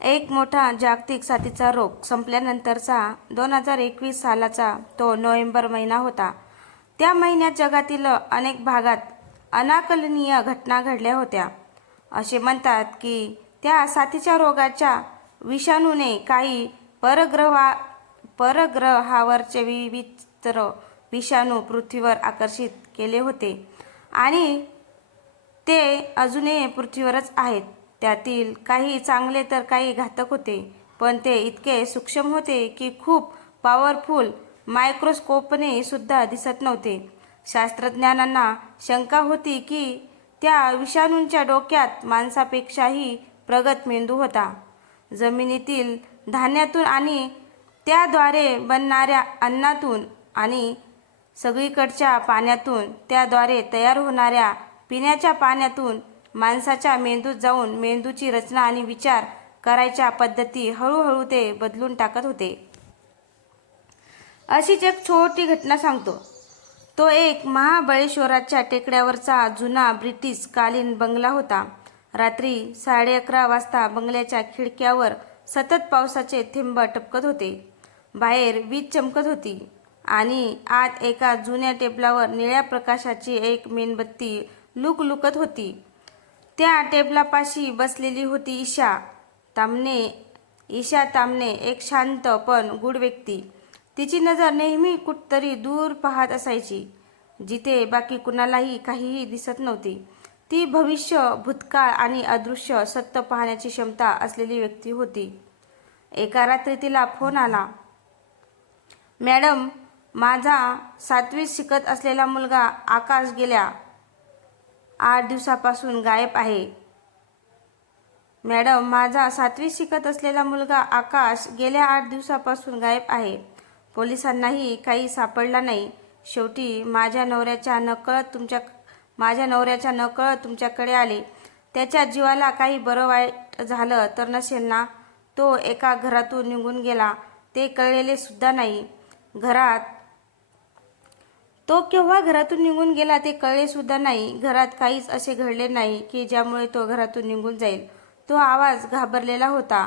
एक मोठा जागतिक साथीचा रोग संपल्यानंतरचा दोन हजार एकवीस सालाचा तो नोव्हेंबर महिना होता. त्या महिन्यात जगातील अनेक भागात अनाकलनीय घटना घडल्या होत्या. असे म्हणतात की त्या साथीच्या रोगाच्या विषाणूने काही परग्रहा परग्रहावरचे विवित्र विषाणू पृथ्वीवर आकर्षित केले होते. आणि ते अजूनही पृथ्वीवरच आहेत. त्यातील काही चांगले तर काही घातक होते पण ते इतके सूक्ष्म होते की खूप पॉवरफुल मायक्रोस्कोपने सुद्धा दिसत नव्हते. शास्त्रज्ञांना शंका होती की त्या विषाणूंच्या डोक्यात माणसापेक्षाही प्रगत मेंदू होता. जमिनीतील धान्यातून आणि त्याद्वारे बनणाऱ्या अन्नातून आणि सगळीकडच्या पाण्यातून त्याद्वारे तयार होणाऱ्या पिण्याच्या पाण्यातून माणसाच्या मेंदूत जाऊन मेंदूची रचना आणि विचार करायच्या पद्धती हळूहळू ते बदलून टाकत होते. अशीच एक छोटी घटना सांगतो. तो एक महाबळेश्वराच्या टेकड्यावरचा जुना ब्रिटिश कालीन बंगला होता. रात्री साडे अकरा वाजता बंगल्याच्या खिडक्यावर सतत पावसाचे थेंब टपकत होते. बाहेर वीज चमकत होती आणि आत एका जुन्या टेबलावर निळ्या प्रकाशाची एक मेणबत्ती लुकलुकत होती. त्या टेबलापाशी बसलेली होती ईशा. तामणे ईशा तामणे एक शांत पण गूढ व्यक्ती. तिची नजर नेहमी कुठतरी दूर पाहत असायची जिथे बाकी कुणालाही काहीही दिसत नव्हती. ती भविष्य भूतकाळ आणि अदृश्य सत्य पाहण्याची क्षमता असलेली व्यक्ती होती. एका रात्री तिला फोन आला. मॅडम माझा सातवीत शिकत असलेला मुलगा आकाश गेल्या. आठ दिवसापासून गायब आहे. मॅडम माझा सातवी शिकत असलेला मुलगा आकाश गेल्या आठ दिवसापासून गायब आहे. पोलिसांनाही काही सापडला नाही. शेवटी माझ्या नवऱ्याच्या नकळत तुमच्या माझ्या नवऱ्याच्या नकळत तुमच्याकडे आले. त्याच्या जीवाला काही बरं वाईट झालं तर नसेल ना? तो एका घरातून निघून गेला. ते कळलेले सुद्धा नाही. घरात तो केव्हा घरातून निघून गेला ते कळले सुद्धा नाही. घरात काहीच असे घडले नाही की ज्यामुळे तो घरातून निघून जाईल. तो आवाज घाबरलेला होता.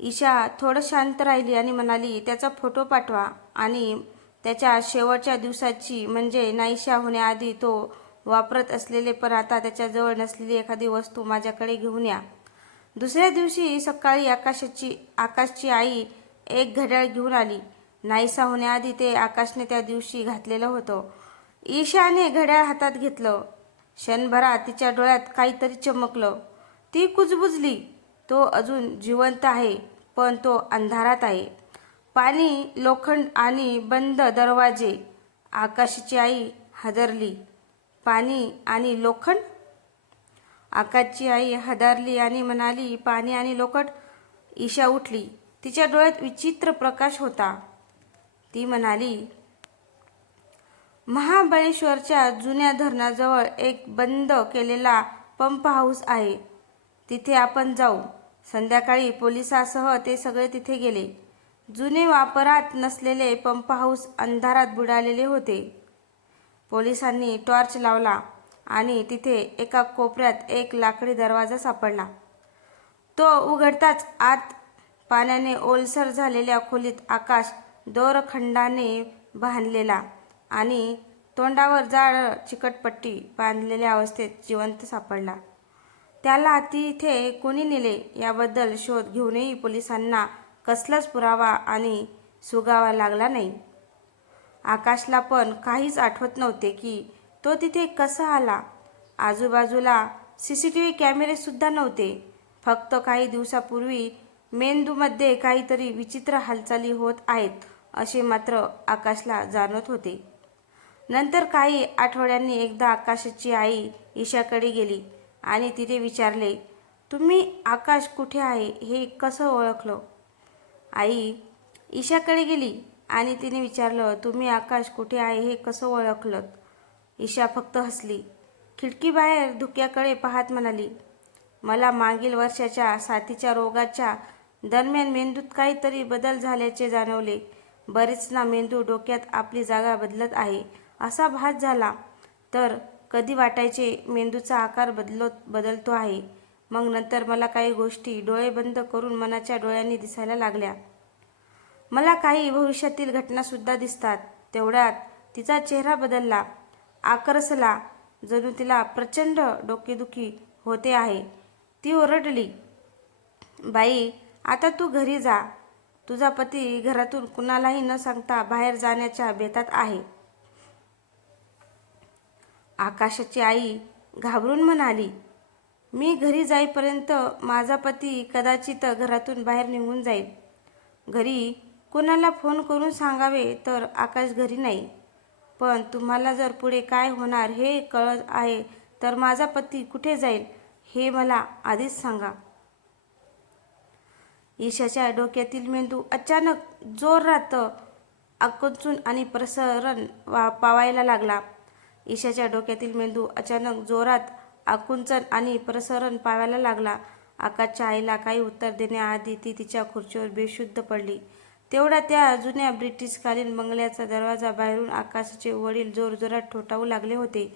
ईशा थोडं शांत राहिली आणि म्हणाली त्याचा फोटो पाठवा. आणि त्याच्या शेवटच्या दिवसाची म्हणजे नाहीशा होण्याआधी तो वापरत असलेले पण आता त्याच्याजवळ नसलेली एखादी वस्तू माझ्याकडे घेऊन या. दुसऱ्या दिवशी सकाळी आकाशाची आकाशची आई एक घड्याळ घेऊन आली. नाहीसा होण्याआधी ते आकाशने त्या दिवशी घातलेलं होतं. ईशाने घड्याळ हातात घेतलं. क्षणभरात तिच्या डोळ्यात काहीतरी चमकलं. ती कुजबुजली. तो अजून जिवंत आहे पण तो अंधारात आहे. पाणी लोखंड आणि बंद दरवाजे. आकाशाची आई हादरली. पाणी आणि लोखंड? आकाशची आई हादरली आणि म्हणाली पाणी आणि लोखंड. ईशा उठली. तिच्या डोळ्यात विचित्र प्रकाश होता. ती म्हणाली महाबळेश्वरच्या जुन्या धरणाजवळ एक बंद केलेला पंप हाऊस आहे. तिथे आपण जाऊ. संध्याकाळी पोलिसासह ते सगळे तिथे गेले. जुने वापरात नसलेले पंप हाऊस अंधारात बुडालेले होते. पोलिसांनी टॉर्च लावला आणि तिथे एका कोपऱ्यात एक लाकडी दरवाजा सापडला. तो उघडताच आत पाण्याने ओलसर झालेल्या खोलीत आकाश दोरखंडाने बांधलेला आणि तोंडावर जाड चिकटपट्टी बांधलेल्या अवस्थेत जिवंत सापडला. त्याला तिथे कोणी नेले याबद्दल शोध घेऊनही पोलिसांना कसलाच पुरावा आणि सुगावा लागला नाही. आकाशला पण काहीच आठवत नव्हते की तो तिथे कसा आला. आजूबाजूला सी सी टी व्ही कॅमेरेसुद्धा नव्हते. फक्त काही दिवसापूर्वी मेंदूमध्ये काहीतरी विचित्र हालचाली होत आहेत. असे मात्र आकाशला जाणवत होते. नंतर काही आठवड्यांनी एकदा आकाशाची आई ईशाकडे गेली आणि तिने विचारले तुम्ही आकाश कुठे आहे हे कसं ओळखलं? आई ईशाकडे गेली आणि तिने विचारलं तुम्ही आकाश कुठे आहे हे कसं ओळखलं? ईशा फक्त हसली. खिडकीबाहेर धुक्याकडे पाहत म्हणाली मला मागील वर्षाच्या साथीच्या रोगाच्या दरम्यान मेंदूत काहीतरी बदल झाल्याचे जाणवले. बरेच ना मेंदू डोक्यात आपली जागा बदलत आहे. असा भास झाला तर कधी वाटायचे मेंदूचा आकार बदलत बदलतो आहे. मग नंतर मला काही गोष्टी डोळे बंद करून मनाच्या डोळ्यांनी दिसायला लागल्या. मला काही भविष्यातील घटनासुद्धा दिसतात. तेवढ्यात तिचा चेहरा बदलला आकर्सला जणू तिला प्रचंड डोकेदुखी होते आहे. ती ओरडली बाई आता तू घरी जा. तुझा पती घरातून कुणालाही न सांगता बाहेर जाण्याच्या बेतात आहे. आकाशाची आई घाबरून म्हणाली मी घरी जाईपर्यंत माझा पती कदाचित घरातून बाहेर निघून जाईल. घरी कोणाला फोन करून सांगावे तर आकाश घरी नाही. पण तुम्हाला जर पुढे काय होणार हे कळत आहे तर माझा पती कुठे जाईल हे मला आधीच सांगा. ईशाच्या डोक्यातील मेंदू अचानक जोरात आकुंचून आणि प्रसरण वा पावायला लागला. ईशाच्या डोक्यातील मेंदू अचानक जोरात आकुंचन आणि प्रसरण पावायला लागला. आकाशच्या आईला काही उत्तर देण्याआधी ती तिच्या खुर्चीवर बेशुद्ध पडली. तेवढा त्या जुन्या ब्रिटिशकालीन बंगल्याचा दरवाजा बाहेरून आकाशाचे वडील जोरजोरात ठोठावू लागले होते.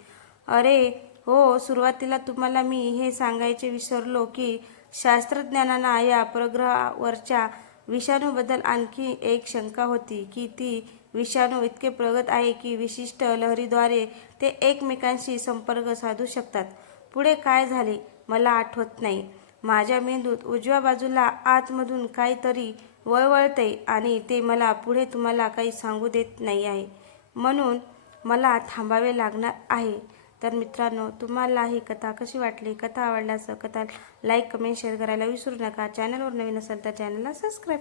अरे हो सुरुवातीला तुम्हाला मी हे सांगायचे विसरलो की शास्त्रज्ञांना या प्रग्रहावरच्या विषाणूबद्दल आणखी एक शंका होती की ती विषाणू इतके प्रगत आहे की विशिष्ट लहरीद्वारे ते एकमेकांशी संपर्क साधू शकतात. पुढे काय झाले? मला आठवत नाही. माझ्या मेंदूत उजव्या बाजूला आतमधून काहीतरी वळवळते आणि ते मला पुढे तुम्हाला काही सांगू देत नाही आहे. म्हणून मला थांबावे लागणार आहे. तर मित्रांनो तुम्हाला ही कथा कशी वाटली? कथा आवडल्यास कथा लाईक कमेंट शेअर करायला विसरू नका. चॅनलवर नवीन असेल तर चॅनलला सबस्क्राईब